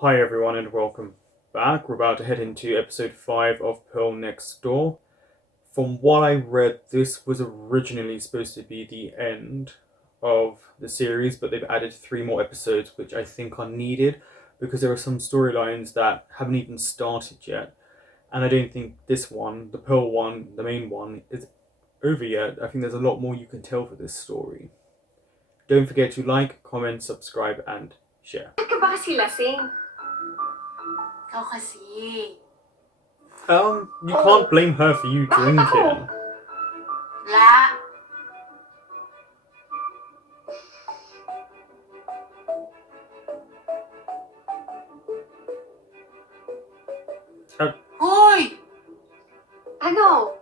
Hi everyone and welcome back. We're about to head into episode 5 of Pearl Next Door. From what I read, this was originally supposed to be the end of the series, but they've added 3 more episodes which I think are needed because there are some storylines that haven't even started yet. And I don't think this one, the Pearl one, the main one, is over yet. I think there's a lot more you can tell for this story. Don't forget to like, comment, subscribe, and share. Ikaw kasi. You can't blame her for you drinking. La. Hoy! Ano?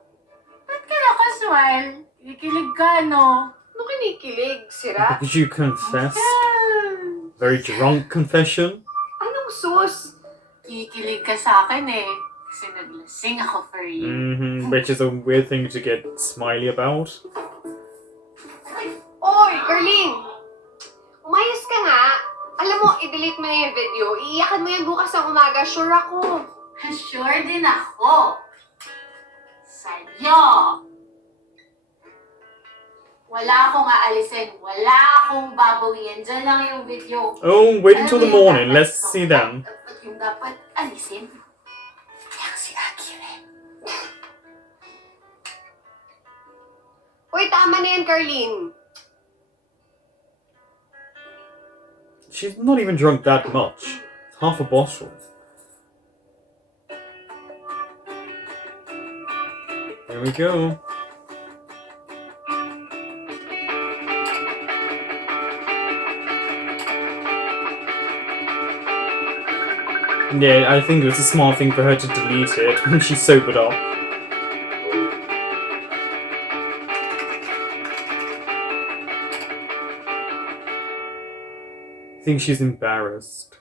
Ba't ka nakasmile? Kikilig ka, no? Ano kinikilig? Sira? Because you confessed. Very drunk confession. Anong sus? Kikilig ka sa akin eh. Kasi naglasing ako for you. Which is a weird thing to get smiley about. Oy, Carling! Umayos ka nga. Alam mo, i-delete mo na yung video. Iiyakan mo yan bukas ng umaga. Sure ako. Sure din ako. Sa'yo. Wala akong aalisin. Wala akong babawiin. Diyan lang yung video. Oh, wait until the morning. Let's see them. Yung dapat alisin. Yang si Akire. Uy, tama na yan, Carling. She's not even drunk that much. It's half a bottle. Here we go. Yeah, I think it was a smart thing for her to delete it when she sobered up. I think she's embarrassed.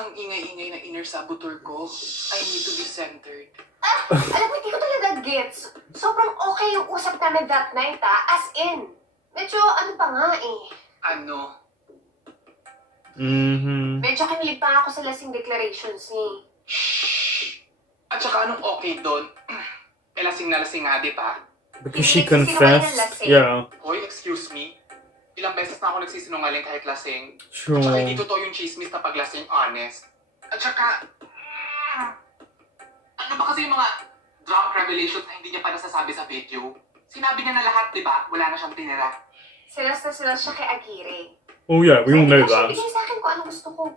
Ang ingay-ingay na inner saboteur ko. I need to be centered. Alam mo, hindi ko talaga gets. Sobrang okay yung usap namin that night, As in. Medyo, ano pa nga eh. Ano? Medyo kinilig pa nga ako sa lasing declarations ni. Shh! At saka anong okay doon? Lasing na lasing nga, di ba? Because she Hindi nagsisinungaling ng confessed. lasing. Yeah. Hoy, excuse me? Ilang beses na ako nagsisinungaling kahit lasing. Sure. At saka hindi totoo yung chismis na paglasing, honest. At saka, ano ba kasi yung mga drunk revelations na hindi niya pa nasasabi sa video? Sinabi niya na lahat, di ba? Wala na siyang tinira. Silas na silas siya kay Aguirre. Oh yeah, we all know Kaya that. bigay sa akin kung anong gusto ko.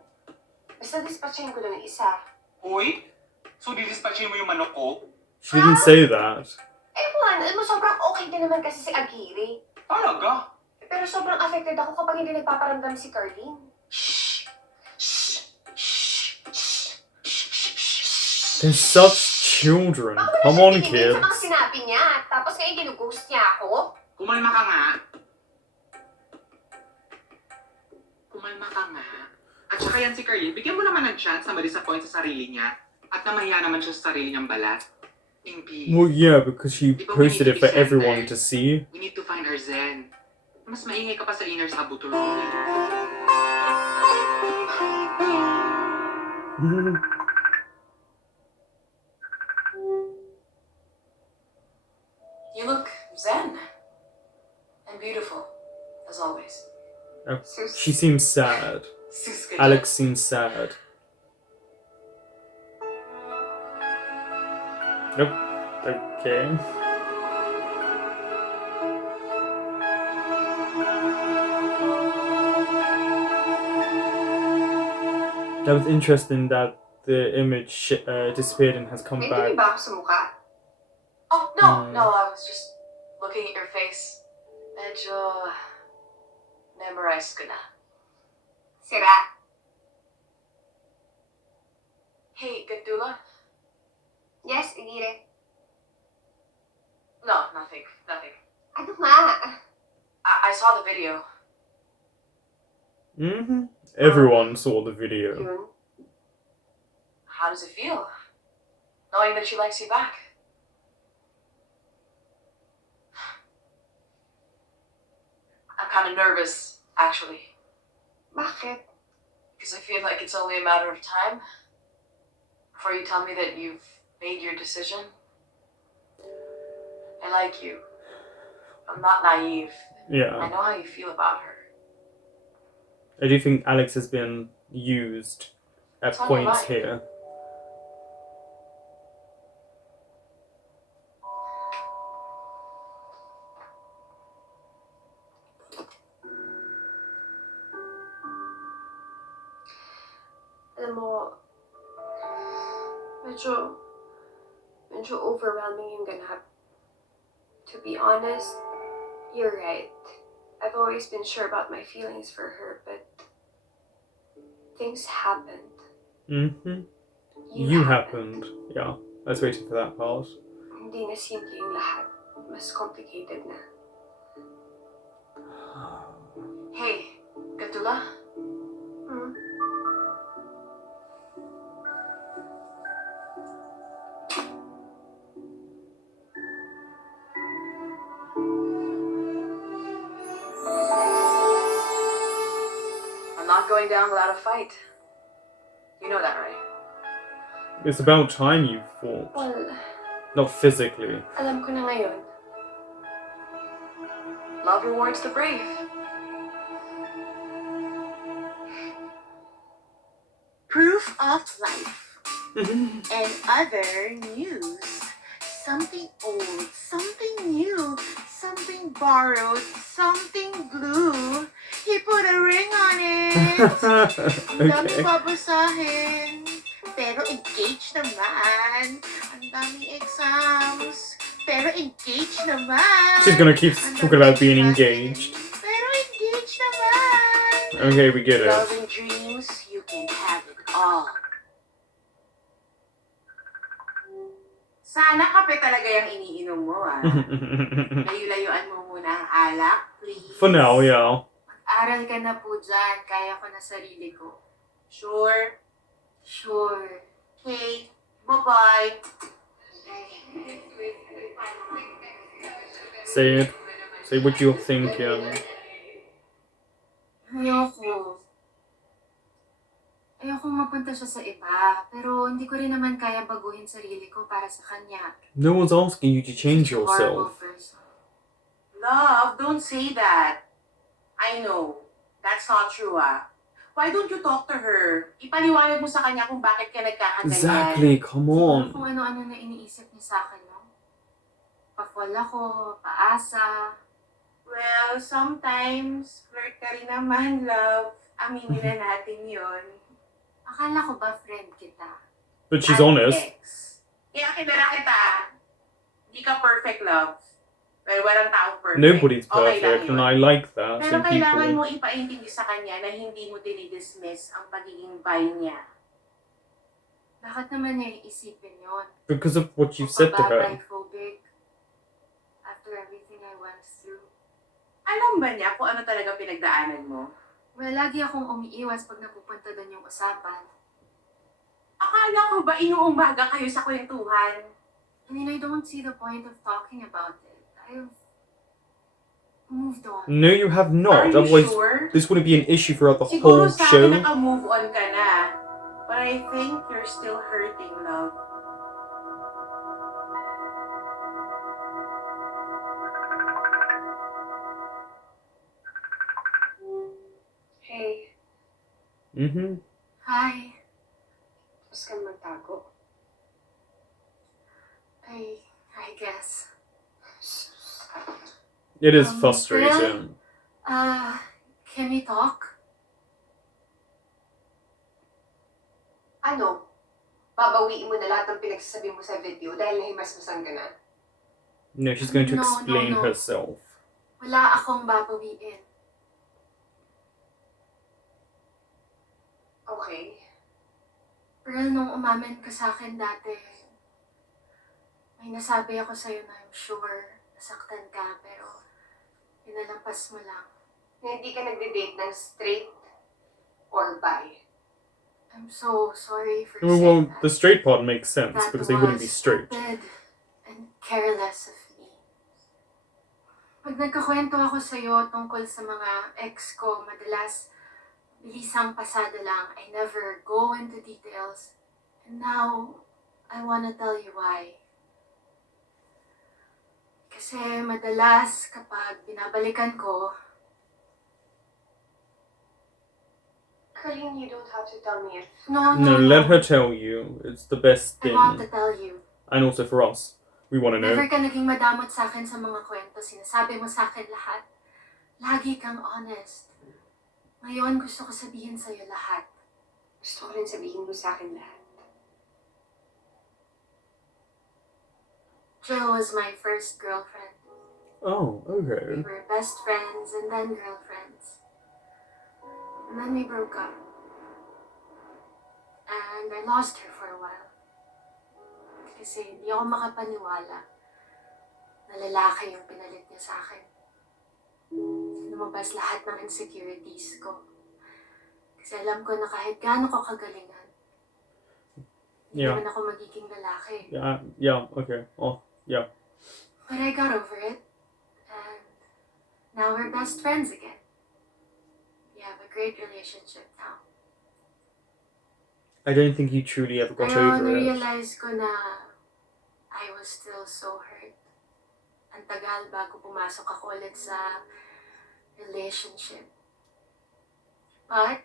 Basta dispatchahin ko lang yung isa. Hoy, so didispatchin mo yung manok ko? She didn't say that. Alam mo, sobrang okay din naman kasi si Aguirre. Talaga? Pero sobrang affected ako kapag hindi nagpaparamdam si Carlene. Shh! Shh! Shh! Shh! They're such children. Come on, kids. Sa mga sinabi niya, tapos ngayon ginughost niya ako. Kumalma ka nga. Kumalma ka nga. At saka yan si Carlene, bigyan mo naman ng chance na ma-disappoint sa sarili niya at na mahiya naman siya sa sarili niyang balat. In peace. Well, yeah, because she Di ba we posted need it to for be everyone to centered? see. We need to find our zen. Mas maingay ka pa sa inner saboteur ko. You look zen. And beautiful. As always. She seems sad. Sus ka Alex seems sad. Nope. Okay. That was interesting that the image disappeared and has come May back. dumi ba ako sa mukha? Oh, no, I was just looking at your face. Medyo memorized ko na. Sira. Hey, Gandula? Yes, Aguirre. No, nothing. Ano nga? I saw the video. Everyone saw the video. Yun. How does it feel? Knowing that she likes you back. I'm kind of nervous, actually. Bakit? Because I feel like it's only a matter of time before you tell me that you've made your decision. I like you. I'm not naive. I Yeah. know how you feel about her. I do think Alex has been used at It's on your points mind. here. Alam mo, medyo overwhelming yung ganap. To be honest, you're right. I've always been sure about my feelings for her, but things happened. Mm-hmm. You happened. Yeah. I was waiting for that part. Hindi na simple yung lahat. Mas complicated na. Hey, Gatula? Hmm? I'm not going down without a fight. You know that, right? It's about time you fought. Well, Not physically. alam ko na ngayon. Love rewards the brave. Proof of life and other news. Something old, something new, something borrowed, something blue. He put a ring on it. Ang daming Okay. babasahin. Pero engaged naman. Ang daming exams. Pero engaged naman. She's gonna keep Ang talking about being daming engaged. Pero engaged naman. Okay, we get Love it. and dreams, you can have it all. Sana kape talaga yung iniinom mo, ah. Layo-layuan mo muna ang alak, please. For now, yeah. Mag-aral ka na po dyan. Kaya ko na sarili ko. Sure? Sure. Okay. Bye-bye. Say it. Say what you're thinking. Ayokong mapunta siya sa iba, pero hindi ko rin naman kaya baguhin sarili ko para sa kanya. No one's asking you to change Such a horrible yourself. person. Love, don't say that. I know. That's not true, ah. Why don't you talk to her? Ipaliwanag mo sa kanya kung bakit ka nagkakaganyan. Exactly, come Siguro on. kung ano-ano na iniisip niya sa akin, no? Pa-fall ako, paasa. Well, sometimes, flirt ka rin naman, love. Aminin na natin yon. Akala ko ba friend kita? But she's honest. Ex. Kaya kilala kita. Hindi ka perfect, love. Well, walang tao perfect. Nobody's Okay lang perfect, yun. and I like that Pero in kailangan people. mo ipaintindi sa kanya na hindi mo dinidismiss ang pagiging bi niya. Bakit naman niya iisipin yun? Because of what you said to her. Biphobic. After everything I went through. Alam ba niya kung ano talaga pinagdaanan mo? Well, lagi akong umiiwas pag napupunta doon yung usapan. Akala ko ba inuumaga kayo sa kwentuhan? I mean, I don't see the point of talking about it. I've moved on. No, you have Are not. you Otherwise, sure? this wouldn't be an issue throughout the Siguro whole sa akin show. naka-move on ka na. But I think you're still hurting, love. Hey, Mm-hmm. Hi. tapos ka magtago. I guess. It is Phil? frustrating. Can we talk? Ano? Babawiin mo na lahat ng pinagsasabi mo sa video dahil nahimasmasan ka na? No, she's going to No, explain no. herself. Wala akong babawiin. Okay. Pearl, nung umamin ka sa akin dati, may nasabi ako sa'yo na I'm sure nasaktan ka, pero pinalampas mo lang. Na hindi ka nagde-date ng straight or bi. I'm so sorry for Well, saying that. the straight part makes sense That because they wouldn't be was straight. stupid and careless of me. Pag nagkakwento ako sa'yo tungkol sa mga ex ko, madalas bilisang pasada lang. I never go into details. And now, I wanna tell you why. Kasi madalas kapag binabalikan ko, Carlene, you don't have to tell me if... no, Let her tell you. It's the best I want to thing. tell you. And also for us. We want to know. Never ka naging madamot sa akin sa mga kwento. Sinasabi mo sa akin lahat. Lagi kang honest. Ngayon gusto ko sabihin sa'yo lahat. Gusto ko rin sabihin mo sa akin lahat. Jill was my first girlfriend. Oh, We okay. were best friends and then girlfriends. And then we broke up. And I lost her for a while. Kasi hindi ako makapaniwala na lalaki yung pinalit niya sa akin. Lumabas lahat ng insecurities ko. Kasi alam ko na kahit gaano ko kagalingan, hindi Yeah. naman ako magiging lalaki. Yeah, okay. Oh, yeah. But I got over it. And now we're best friends again. We have a great relationship now. I don't think you truly ever got Pero over it. na-realize ko na I was still so hurt. Ang tagal bago pumasok ako ulit sa relationship. But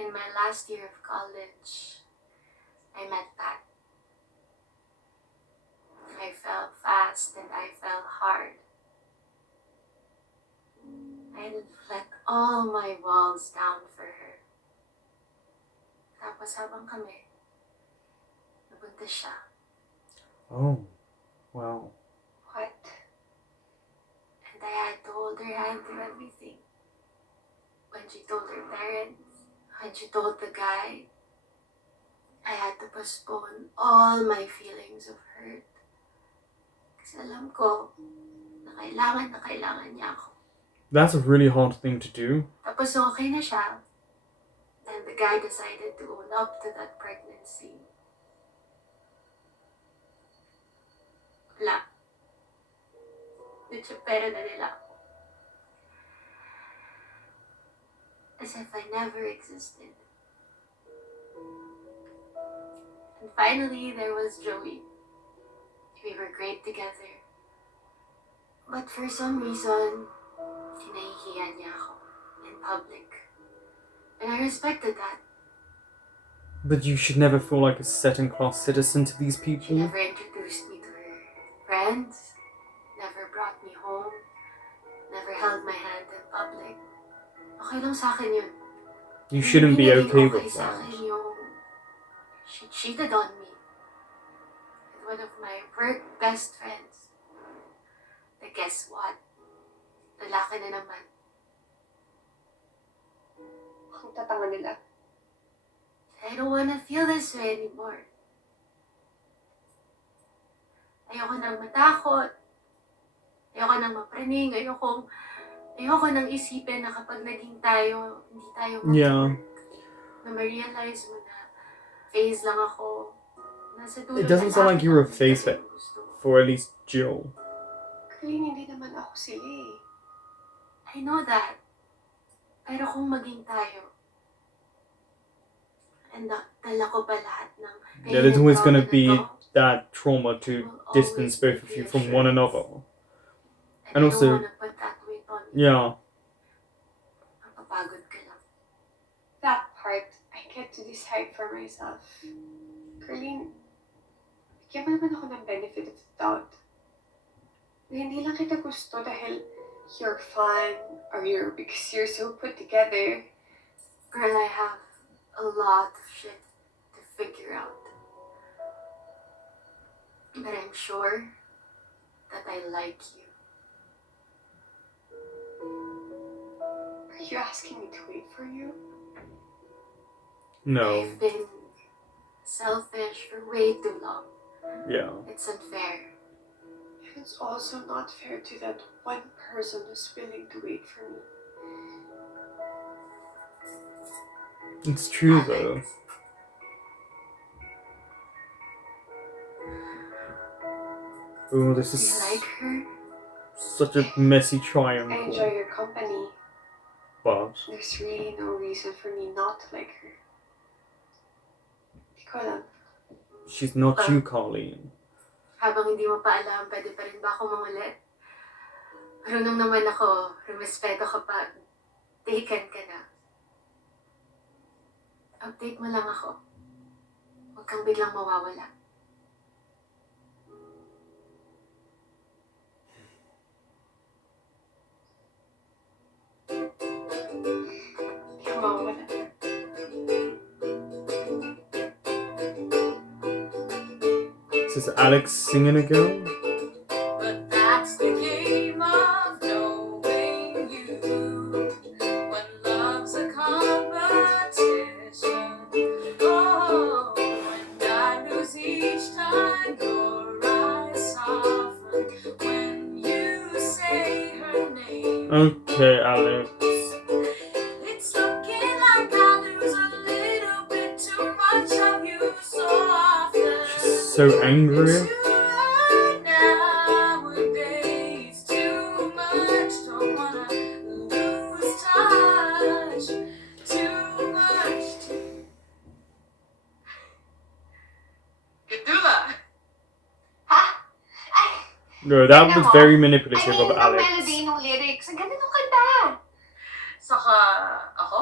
in my last year of college, I met Pat. I fell fast and I fell hard. I let all my walls down for her. Tapos habang kami, nabuntis siya. Oh, wow. What? And I had to hold her hand through everything. When she told her parents, when she told the guy, I had to postpone all my feelings of hurt. Kasi alam ko na kailangan niya ako. That's a really hard thing to do. Tapos okay na siya. And the guy decided to own up to that pregnancy. Wala. Pera na nila ako. As if I never existed. And finally, there was Joey. We were great together. But for some reason, hinahihiya niya ako in public. And I respected that. But you should never feel like a second-class citizen to these She people. never introduced me to her friends, never brought me home, never held my hand in public. Okay lang sa akin yun. You shouldn't be Hindi okay naging with sa that. akin yung she cheated on me with one of my work best friends. But guess what? Lalaki na naman. Ang tatanga nila. I don't wanna feel this way anymore. Ayoko nang matakot. Ayoko nang mapraning. Ayoko nang isipin na kapag naging tayo, hindi tayo mag-work. Yeah. Na ma-realize mo na phase lang ako. Nasa dulo It doesn't sound like you were a phase for at least Jill. Carlene, hindi naman ako sila eh. I know that. Pero kung maging tayo, and dala ko pa lahat ng pain Yeah, there's and always going to trauma na be to, that trauma to will distance always both of be you from one another. And I also- don't wanna put that weight on you. Yeah. Mapapagod ka lang. That part, I get to decide for myself. Carlene, bigyan mo naman ako ng benefit of the doubt. Na hindi lang kita gusto dahil you're fun or because you're so put together. Girl, I have a lot of shit to figure out. But I'm sure that I like you. Are you asking me to wait for you? No. I've been selfish for way too long. Yeah. It's unfair. And it's also not fair to that one person who's willing to wait for me. It's true though. Oh, this Do you is like her? such a messy I triangle. enjoy your company. But There's really no reason for me not to like her. Di ko alam. she's not you, Carleen. Habang hindi mo pa alam, pwede pa rin ba ako mangulit? Marunong naman ako, rumespeto kapag taken ka na. Update mo lang ako. Huwag kang biglang mawawala. Di ko mawawala. Is this Alex singing again? But that's the game of knowing you. When love's a competition. Oh, and I lose each time your eyes soften. When you say her name. Okay, Alex. It's looking like I lose a little bit too much of you so often. She's so angry. Too right nowadays, too much, don't wanna lose touch. Too much. Kadula! Ha? Ay! No, that Tingnan was mo. very manipulative Ang of liit ng Alex. melody ng lyrics. Ang ganda ng kanta. Saka, ako?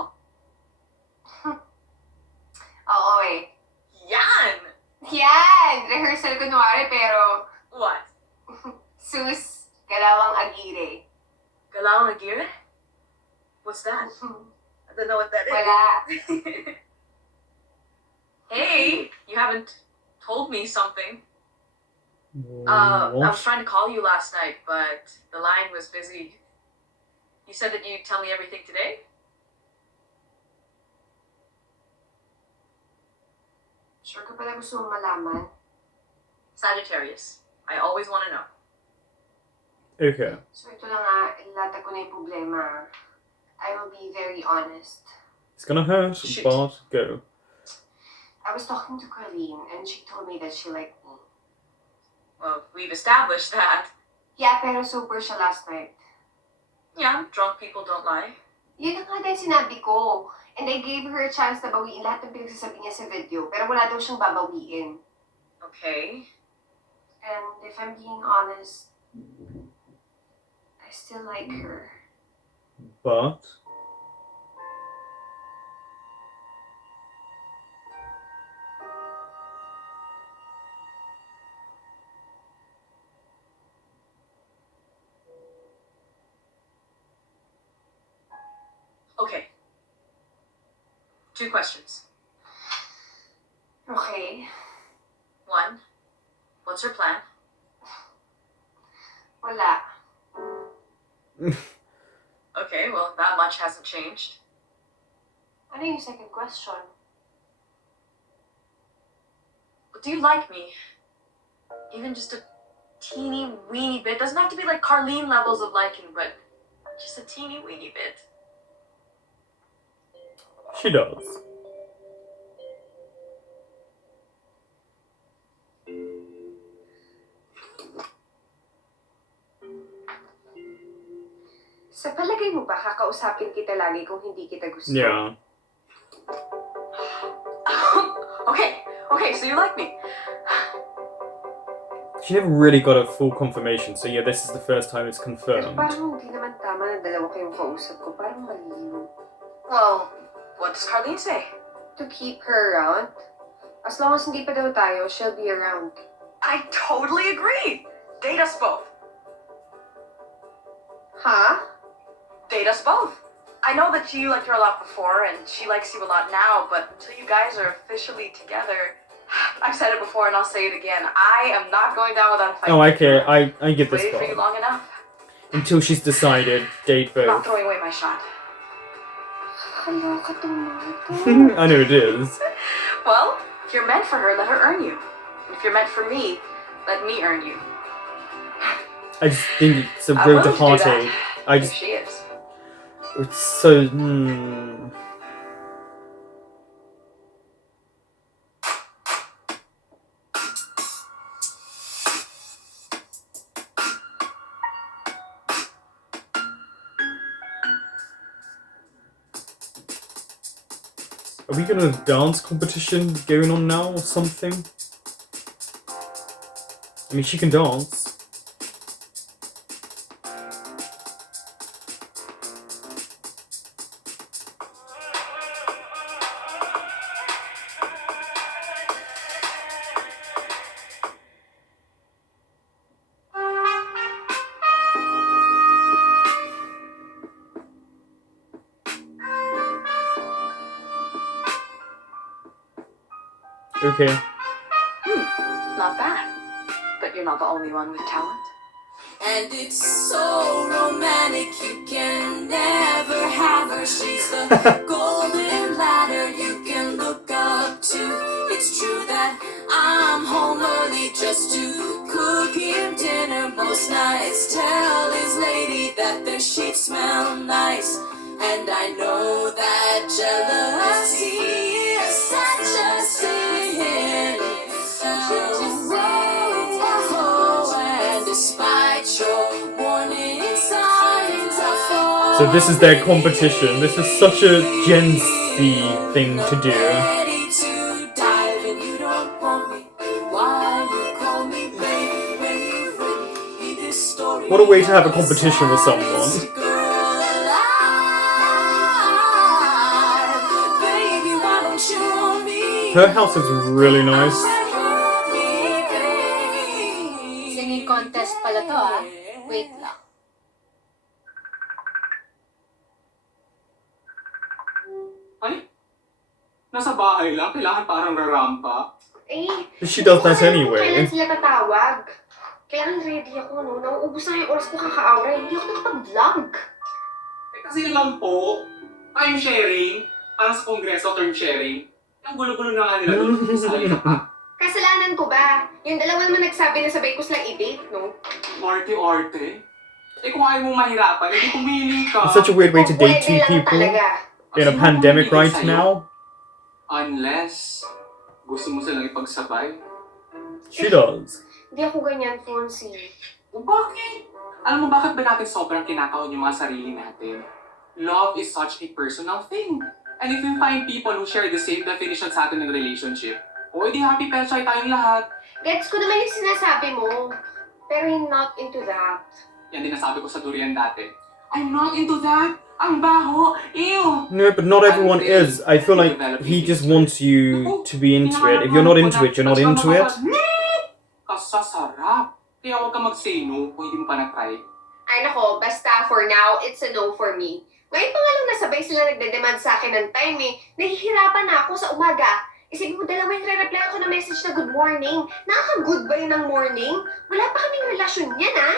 Oo eh. Yan! Yan! Rehearsal kunwari pero What? sus, galawang agire. Galawang Aguirre? What's that? I don't know what that is. Wala. Hey, you haven't told me something. I was What? trying to call you last night, but the line was busy. You said that you'd tell me everything today? Sure ka pala gusto mong malaman? Sagittarius. I always want to know. Okay. So ito lang nga, ilatag ko na yung problema. I will be very honest. It's gonna hurt, Shoot. but go. I was talking to Carleen and she told me that she liked me. Well, we've established that. Yeah, pero sober siya last night. Yeah, drunk people don't lie. Yun ang nga din sinabi ko. And I gave her a chance na bawiin lahat ng pinagsasabi niya sa video, pero wala daw siyang babawiin. Okay. And if I'm being honest, I still like her. But Okay. 2 questions. Okay. 1, what's her plan? Wala. Okay, well, that much hasn't changed. Ano yung second question? Do you like me? Even just a teeny weeny bit. Doesn't have to be like Carleen levels of liking, but just a teeny weeny bit. she does. Sa palagay mo ba, kakausapin kita lagi kung hindi kita gusto? Yeah. Okay, so you like me. She never really got a full confirmation, so yeah, this is the first time it's Pero confirmed. parang hindi naman tama na dalawa kayong kausap ko. Parang mali. Well, what does Carleen say? To keep her around? As long as hindi pa daw tayo, she'll be around. I totally agree. Date us both. Ha? Date us both. I know that you liked her a lot before, and she likes you a lot now, but until you guys are officially together, I've said it before and I'll say it again. I am not going down without a fight. Oh, okay, I get this Waited for you part. long enough. Until she's decided, date I'm not both. throwing away my shot. Kaloka tong mga to. I know it is. Well, if you're meant for her, let her earn you. And if you're meant for me, let me earn you. I just think it's a I'm road to willing to do that, heartache. I if just, she is. it's so, Are we gonna have a dance competition going on now or something? I mean, she can dance. Okay. Not bad. But you're not the only one with talent. And it's so romantic, you can never have her. She's the golden ladder you can look up to. It's true that I'm home early just to cook him dinner most nights. Tell his lady that their sheets smell nice. And I know that jealousy is such a sin. And despite your warning signs, I fall. So this is their competition. This is such a Gen Z thing to do. Ready to dive and you don't want me. Why you call me babe when you've written me this story? What a way to have a competition with someone. Her house is really nice. Singing contest pala to ah. Wait lang. Ay, nasa bahay lang. Kailangan parang rarampa. Eh, She does that kailan anyway. sila tatawag? Kailangan ready ako, no? Nauubos na yung oras ko kaka-aura. Hindi ako nakapag-vlog. Eh, kasi lang po, time sharing, parang sa kongreso, term sharing. Ang gulo-gulo na nga nila doon. Sali ka pa. Kasalanan ko ba? Yung dalawa naman nagsabi na sabay ko silang i-date, no? Arte-arte. Eh kung ayaw mong mahirapan, edi pumili ka. It's such a weird way to date two Pwede lang people talaga. in a pandemic right now. Unless, gusto mo silang ipagsabay. She does. Hindi ako ganyan, Fonzie. O bakit? Alam mo bakit ba natin sobrang kinakaon yung mga sarili natin? Love is such a personal thing. And if you find people who share the same definition sa atin ng relationship, o edi happy petchay tayong lahat. Gets ko naman yung sinasabi mo. Pero I'm not into that. Yan din nasabi ko sa durian dati. I'm not into that! Ang baho! Ew! No, but not everyone is. I feel like he just wants you to be into it. If you're not into it, you're not into it. Kasasarap! Kaya huwag ka mag-say no kung hindi mo pa na-try. Ay nako, basta for now, it's a no for me. Ngayon pa nga lang nasabay sila nagde-demand sa akin ng time eh. Nahihirapan na ako sa umaga. Isipin mo, dalawa yung re-reply ako na message na good morning. Nakaka-good ba yun ng morning? Wala pa kaming relasyon yan ah.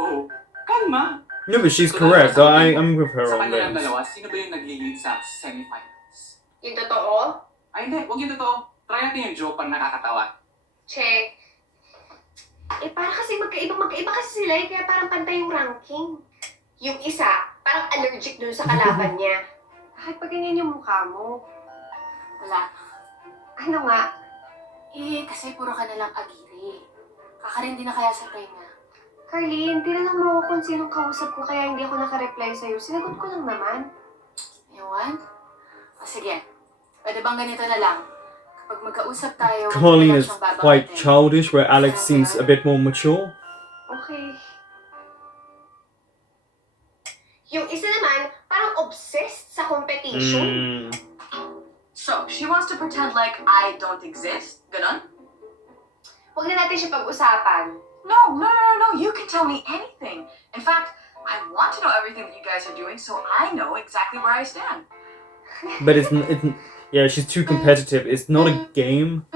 Oh, kalma! No, but she's correct. I'm with her Sa on kanilang this. dalawa, sino ba yung nag-lead sa semifinals? Yung totoo? Ay hindi, huwag yung totoo. Try natin yung joke pang nakakatawa. Check. Eh, para kasi magkaiba kasi sila eh, kaya parang pantay yung ranking. Yung isa, parang allergic dun sa kalaban niya. Bakit pa ganyan yung mukha mo? Wala. Ano nga? Eh, kasi puro ka nalang agiri. Kakarindi na kaya sa tenga. Carlene, tinanong mo ako kung sinong kausap ko kaya hindi ako nakareply sa'yo. Sinagot ko lang naman. Ewan? O sige, pwede bang ganito na lang? Kapag magkausap tayo, Colleen wala is siyang babangatin. quite childish, where Alex seems a bit more mature. Okay. Yung isa naman, parang obsessed sa competition. So, she wants to pretend like I don't exist? Ganon? Huwag na natin siya pag-usapan. No. You can tell me anything. In fact, I want to know everything that you guys are doing so I know exactly where I stand. But it's yeah, she's too competitive. It's not a game.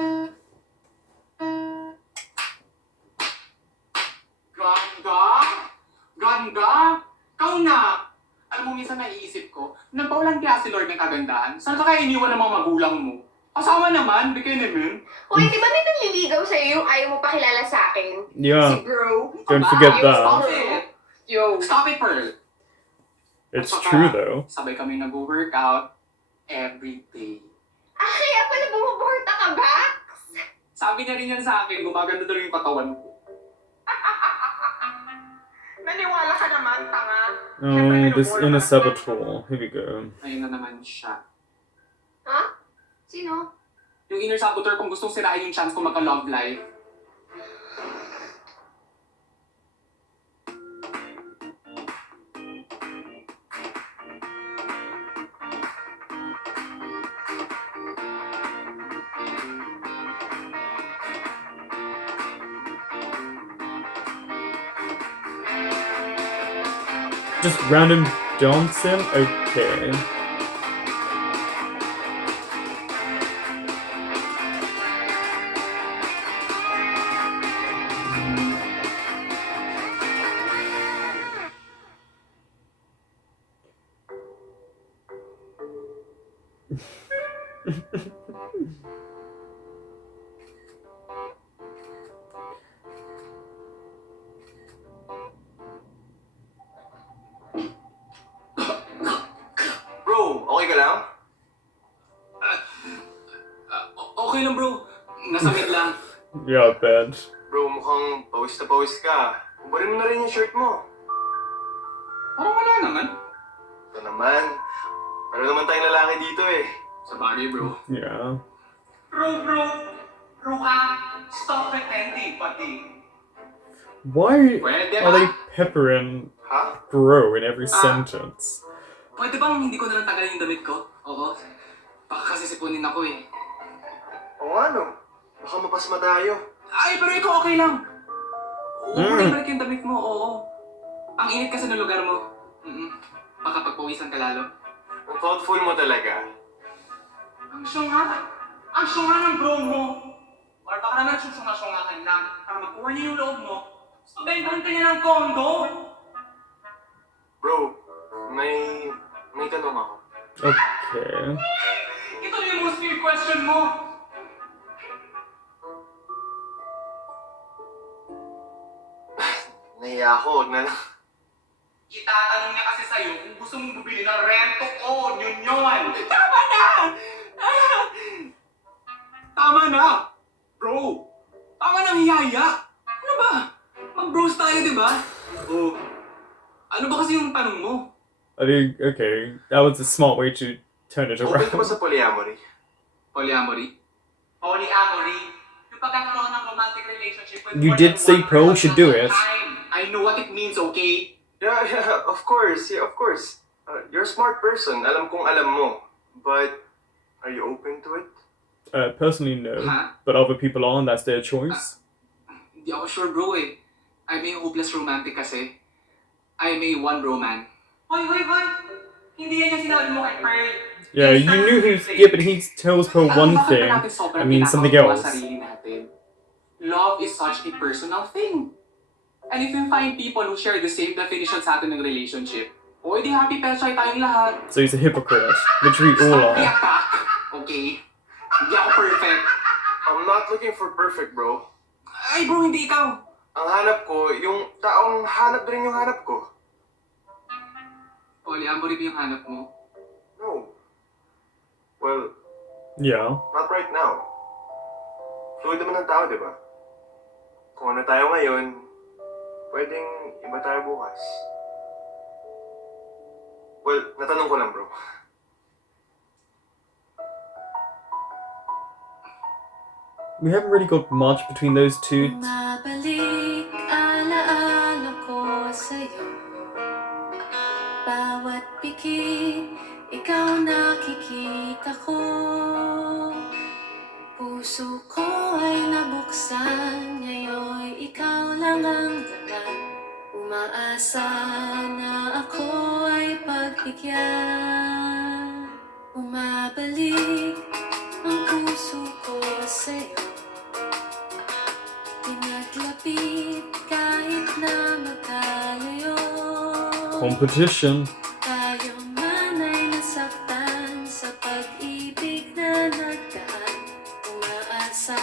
Ganda! Kau na! Alam mo, minsan naiisip ko, nagpaulan kaya si Lord ng kagandahan? Saan ka kaya iniwan ng mga magulang mo? Asawa naman, bigay naman. Hoy, di ba may nanliligaw sa'yo yung ayaw mo pakilala sa akin? Yeah, Si bro. don't forget Stop that. it! Yo. Stop it, Pearl! It's true though. Sabay kami nag-workout every day. Ah, kaya pala bumuborta ka ba? Sabi niya rin yan sa akin, gumaganda daw yung katawan ko. Naniwala ka naman, tanga. Oh, this inner saboteur. Here we go. Ayun na naman siya. Ha? oh. Yung inner saboteur kung gustong sirain yung chance ko magka-love life. Just random dancing? Okay. Bro, okay ka lang? Okay lang bro. Nasamid lang. Yeah, bad. Bro, mukhang pawis na pawis ka. Kubarin mo na rin yung shirt mo. Parang wala naman. Ito naman. Pero naman tayong lalaki dito eh. Sa bagay bro. Yeah. Bro ka. Stop pretending, buddy. Why Pwede are they ba? peppering Ha? bro in every sentence? Pwede bang hindi ko na lang tagalin yung damit ko? Oo. Baka kasi sipunin ako eh. O ano? Baka mapasma tayo. Ay, pero ikaw okay lang. Huwag mo na ibalik yung damit mo, oo. Ang init kasi ng lugar mo. Baka pagpawisan ka lalo. Ang thoughtful mo talaga. Ang syunga ng bro mo. Or baka naman syunga-syungakan lang para makuha niya yung loob mo. So, bentahan ka niya ng kondo. Bro, may tanong ako. Okay. Ito na yung most weird question mo. Nahiya ako, huwag na lang. Itatanong niya kasi sa'yo kung gusto mong bumili ng rento ko, yun. Tama na! Tama na! Bro! Tama na hiyaya! Ano ba? Mag-bros tayo, di ba? Oh. Ano ba kasi yung tanong mo? I think, okay, that was a smart way to turn it Open ka ba around. sa polyamory? Polyamory? Polyamory? Yung pagkakaroon ng romantic relationship with You more did than say one Pearl person should do at a it. time. I know what it means, okay? Yeah, of course. Yeah, of course. You're a smart person. Alam kong alam mo. But, are you open to it? Personally, no. Huh? But other people are, and that's their choice. Hindi ako sure bro eh. I'm a hopeless romantic kasi. I'm a one bro man. Hoy! Hindi yan yung sinabi mo kay Pearl. Yeah, you knew who's. Yeah, but he tells her one thing, I mean something else. Love is such a personal thing. And if you find people who share the same definition sa atin ng relationship, o di happy petchay tayong lahat. So he's a hypocrite, which we all Happy are. attack, okay? Hindi ako perfect. I'm not looking for perfect, bro. Ay bro, hindi ikaw. Ang hanap ko, yung taong hanap din yung hanap ko. Polyamory ba yung hanap mo? No. Well, Yeah. not right now. Fluid naman ng tao, di ba? Kung ano tayo ngayon, pwedeng iba tayo bukas. Well, natanong ko lang, bro. We haven't really got much between those two. Mabalik alaala ko sa'yo. Bawat pikit, ikaw nakikita ko. Puso ko ay nabuksan, ngayon ikaw lang ang laman. Umaasa na ako ay pagbigyan. Umabalik ang puso ko sa'yo. Pinaglapit kahit na magkalayo. Competition. Tayo man ay nasaktan sa pag-ibig na nagdaan. Umaasa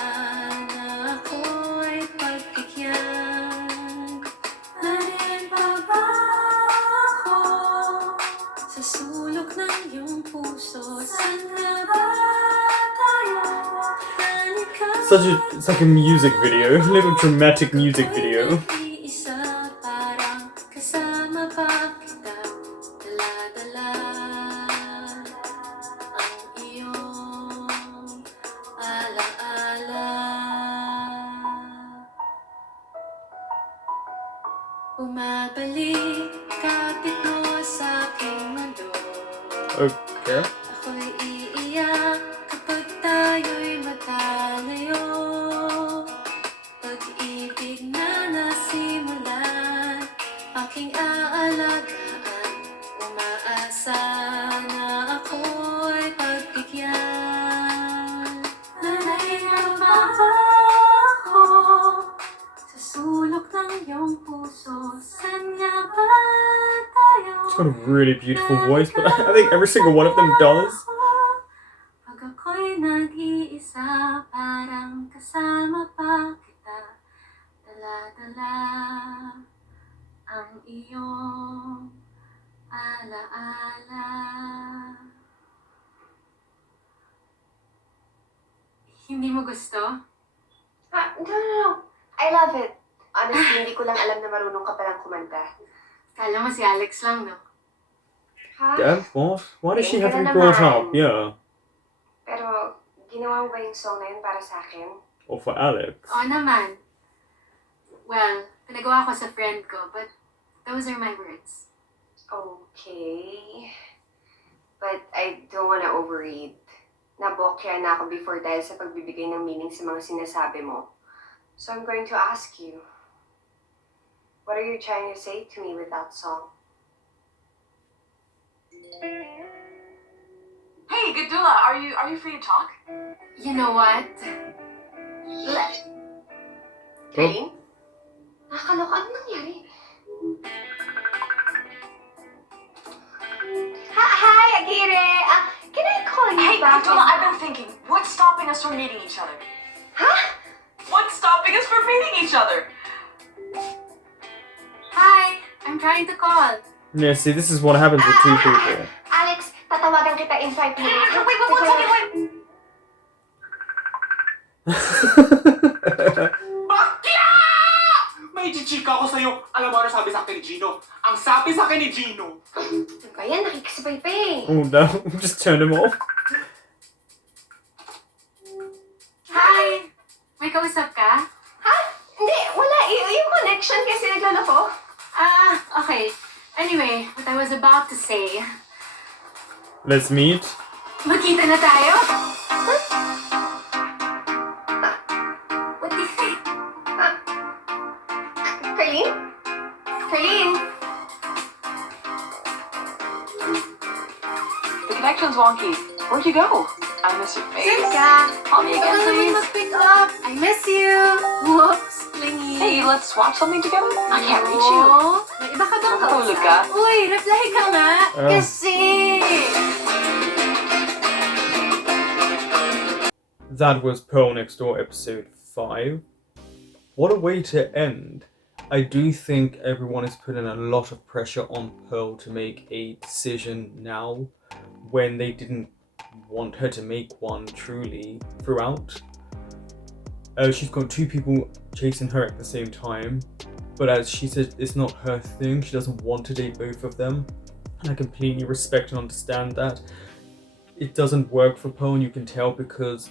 na ako ay pagbigyan. Nariyan pa ba ako sa sulok ng iyong puso? Saan na ba tayo? It's like a music video, a little dramatic music video. Iisa parang kasama pa kita. Dala-dala ang iyong Bumabalik, kapit mo sa aking mundo. Okay. Ako'y iiyak kapag tayo'y magkalayo. Pag-ibig na nasimulan, aking aalagaan. Umaasa na ako'y pagbigyan. Nalailang ba ako sa sulok ng iyong puso? Saan nga ba tayo? It's got a really beautiful voice, but I think every single one of them does. Pag ako'y nag-iisa, parang kasama pa kita. Dala-dala ang iyong alaala. Hindi mo gusto? No. I love it. Honestly, hindi ko lang alam na marunong ka palang kumanta. Kala mo si Alex lang, no? Ha? Damn, what? Why does she have to be Thank you brought naman. up? Yeah. Pero, ginawa mo ba yung song na yun para sa akin? Or for Alex. Oo naman. Well, pinagawa ko sa friend ko, but those are my words. Okay. But I don't wanna overread. Nabokya na ako before dahil sa pagbibigay ng meaning sa mga sinasabi mo. So I'm going to ask you, what are you trying to say to me with that song? Hey, Gadula, are you free to talk? You know what? Rain? Nakakaloka, ano nangyari? Hi, Agire! Can I call you Hey, back? Gadula, I've been thinking, what's stopping us from meeting each other? Huh? What's stopping us from meeting each other? Hi! I'm trying to call. Yeah, see, this is what happens with two people. Alex, tatawagan kita in 5 minutes. Wait, one second, wait. Bakla! May chichika ako sa'yo. Alam mo ano sabi sa akin ni Gino? Ang sabi sa akin ni Gino. Ano ba yan? Nakikisabay pa eh. Oh no, just turn him off. Hi! May kausap ka? Ha? Hindi, wala. Yung connection kasi nagloloko. Okay. Anyway, what I was about to say. Let's meet. Magkita na tayo? What do you think? Carlene? Carlene? The connection's wonky. Where'd you go? I miss your face. Sika! Call me again, Baka naman please. mag-pick up. I miss you. Whoops, lingi. Hey, let's watch something together? I can't reach you. Oo. May iba ka bang Matulog kausap? ka? Uy, reply ka nga. Oh. Kasi. That was Pearl Next Door episode 5. What a way to end. I do think everyone is putting a lot of pressure on Pearl to make a decision now when they didn't want her to make one truly throughout. She's got two people chasing her at the same time, but as she said, it's not her thing. She doesn't want to date both of them, and I completely respect and understand that. It doesn't work for Pearl, and you can tell because,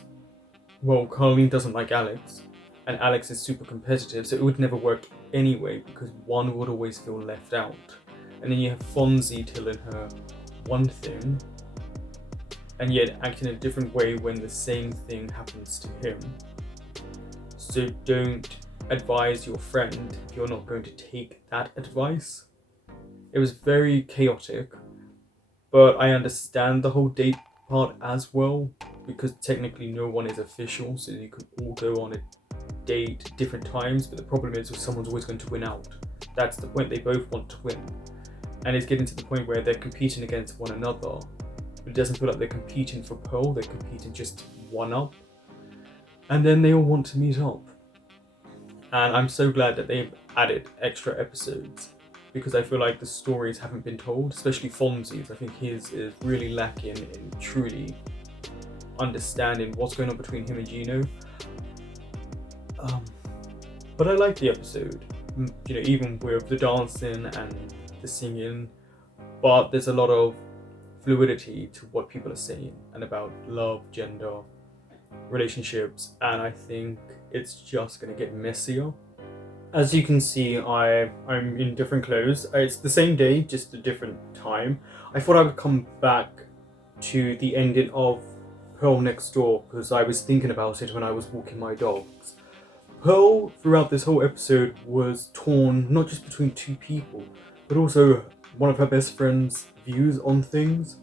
well, Carlene doesn't like Alex, and Alex is super competitive, so it would never work anyway because one would always feel left out. And then you have Fonzie telling her one thing, and yet acting a different way when the same thing happens to him. So don't advise your friend if you're not going to take that advice. It was very chaotic, but I understand the whole date part as well, because technically no one is official, so you could all go on a date at different times, but the problem is someone's always going to win out. That's the point, they both want to win. And it's getting to the point where they're competing against one another. But it doesn't feel like they're competing for Pearl, they're competing just to one up. And then they all want to meet up. And I'm so glad that they've added extra episodes, because I feel like the stories haven't been told, especially Fonzie's. I think his is really lacking in truly understanding what's going on between him and Gino. But I like the episode, you know, even with the dancing and the singing, but there's a lot of fluidity to what people are saying and about love, gender, relationships, and I think it's just going to get messier As you can see, I'm in different clothes. It's the same day, just a different time. I thought I would come back to the ending of Pearl Next Door because I was thinking about it when I was walking my dogs. Pearl, throughout this whole episode, was torn not just between two people, but also one of her best friend's views on things.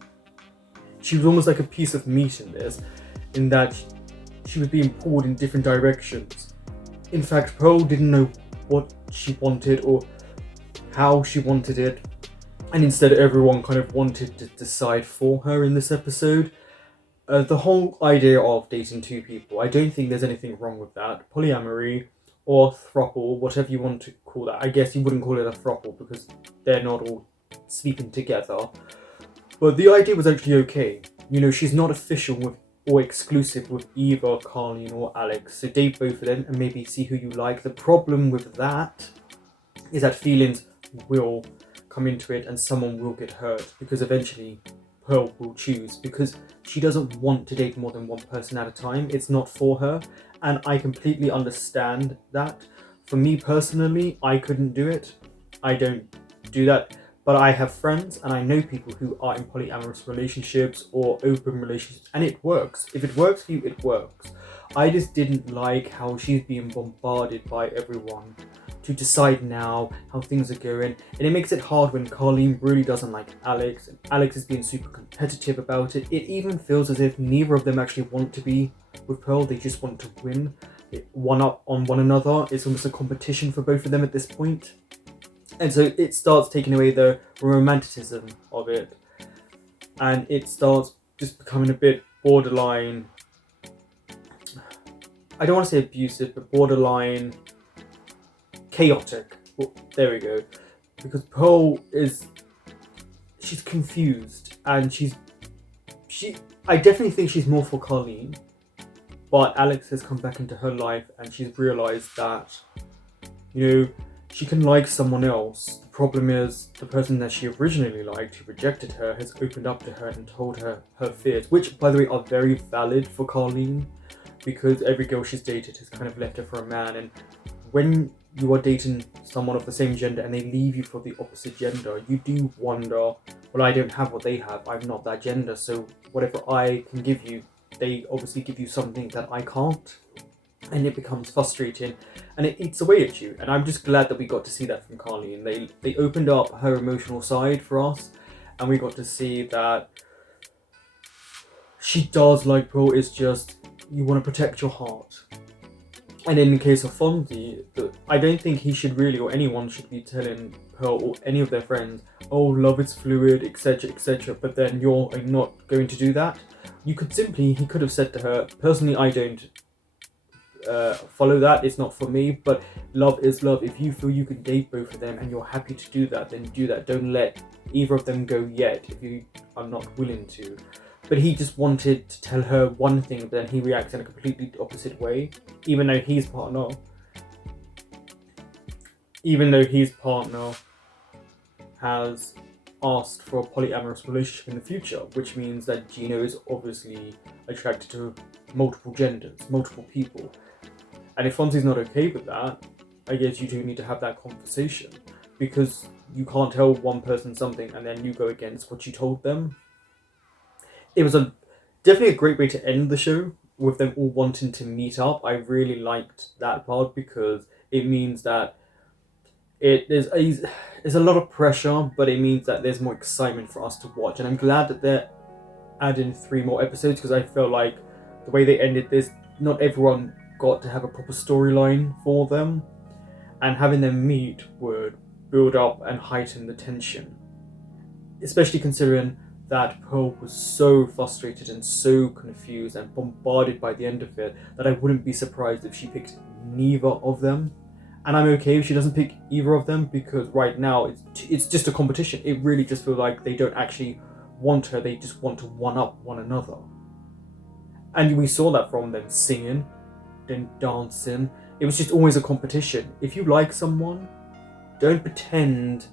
She was almost like a piece of meat in this, in that she was being pulled in different directions. In fact, Pearl didn't know what she wanted or how she wanted it, and instead everyone kind of wanted to decide for her in this episode. The whole idea of dating two people, I don't think there's anything wrong with that. Polyamory or throuple, whatever you want to call that. I guess you wouldn't call it a throuple because they're not all sleeping together. But the idea was actually okay. You know, she's not official with or exclusive with either Carlene or Alex, so date both of them and maybe see who you like. The problem with that is that feelings will come into it and someone will get hurt because eventually Pearl will choose, because she doesn't want to date more than one person at a time. It's not for her, and I completely understand that. For me personally, I couldn't do it. I don't do that, but I have friends and I know people who are in polyamorous relationships or open relationships, and it works. If it works for you, it works. I just didn't like how she's being bombarded by everyone to decide now how things are going, and it makes it hard when Carlene really doesn't like Alex and Alex is being super competitive about it. It even feels as if neither of them actually want to be with Pearl, they just want to win one up on one another. It's almost a competition for both of them at this point, and so it starts taking away the romanticism of it, and it starts just becoming a bit borderline, I don't want to say abusive, but borderline chaotic. Well, there we go. Because Pearl she's confused, and I definitely think she's more for Carlene, but Alex has come back into her life and she's realised that, you know, she can like someone else. The problem is the person that she originally liked, who rejected her, has opened up to her and told her her fears, which by the way are very valid for Carlene, because every girl she's dated has kind of left her for a man, and when you are dating someone of the same gender and they leave you for the opposite gender, you do wonder, well, I don't have what they have, I'm not that gender, so whatever I can give you, they obviously give you something that I can't, and it becomes frustrating and it eats away at you. And I'm just glad that we got to see that from Carlene. They opened up her emotional side for us, and we got to see that she does like Pearl. It's just you want to protect your heart. And in the case of Fonzie, I don't think he should really, or anyone should be telling Pearl or any of their friends, oh, love is fluid, etc, etc, but then you're not going to do that. He could have said to her, personally, I don't follow that, it's not for me, but love is love. If you feel you can date both of them and you're happy to do that, then do that. Don't let either of them go yet if you are not willing to. But he just wanted to tell her one thing, but then he reacts in a completely opposite way, even though his partner has asked for a polyamorous relationship in the future, which means that Gino is obviously attracted to multiple genders, multiple people. And if Fonzie's not okay with that, I guess you do need to have that conversation, because you can't tell one person something and then you go against what you told them. It was definitely a great way to end the show, with them all wanting to meet up. I really liked that part because it means that there's a lot of pressure, but it means that there's more excitement for us to watch. And I'm glad that they're adding 3 more episodes, because I feel like the way they ended this, not everyone got to have a proper storyline for them, and having them meet would build up and heighten the tension, especially considering that Pearl was so frustrated and so confused and bombarded by the end of it that I wouldn't be surprised if she picked neither of them. And I'm okay if she doesn't pick either of them, because right now it's just a competition. It really just feels like they don't actually want her, they just want to one-up one another. And we saw that from them singing, then dancing. It was just always a competition. If you like someone, don't pretend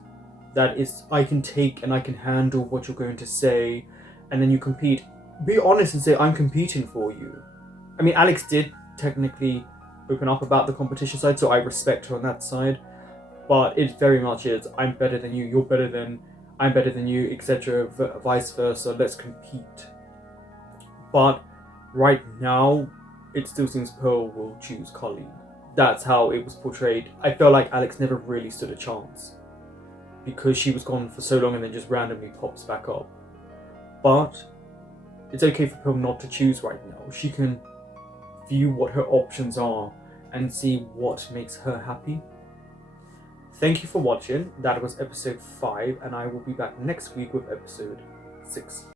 that it's I can take and I can handle what you're going to say, and then you compete. Be honest and say, I'm competing for you. I mean, Alex did technically open up about the competition side, so I respect her on that side. But it very much is, I'm better than you, you're better than, I'm better than you, etc. Vice versa, let's compete. But right now, it still seems Pearl will choose Colleen. That's how it was portrayed. I felt like Alex never really stood a chance, because she was gone for so long and then just randomly pops back up. But it's okay for Pearl not to choose right now. She can view what her options are and see what makes her happy. Thank you for watching. That was episode 5, and I will be back next week with episode 6.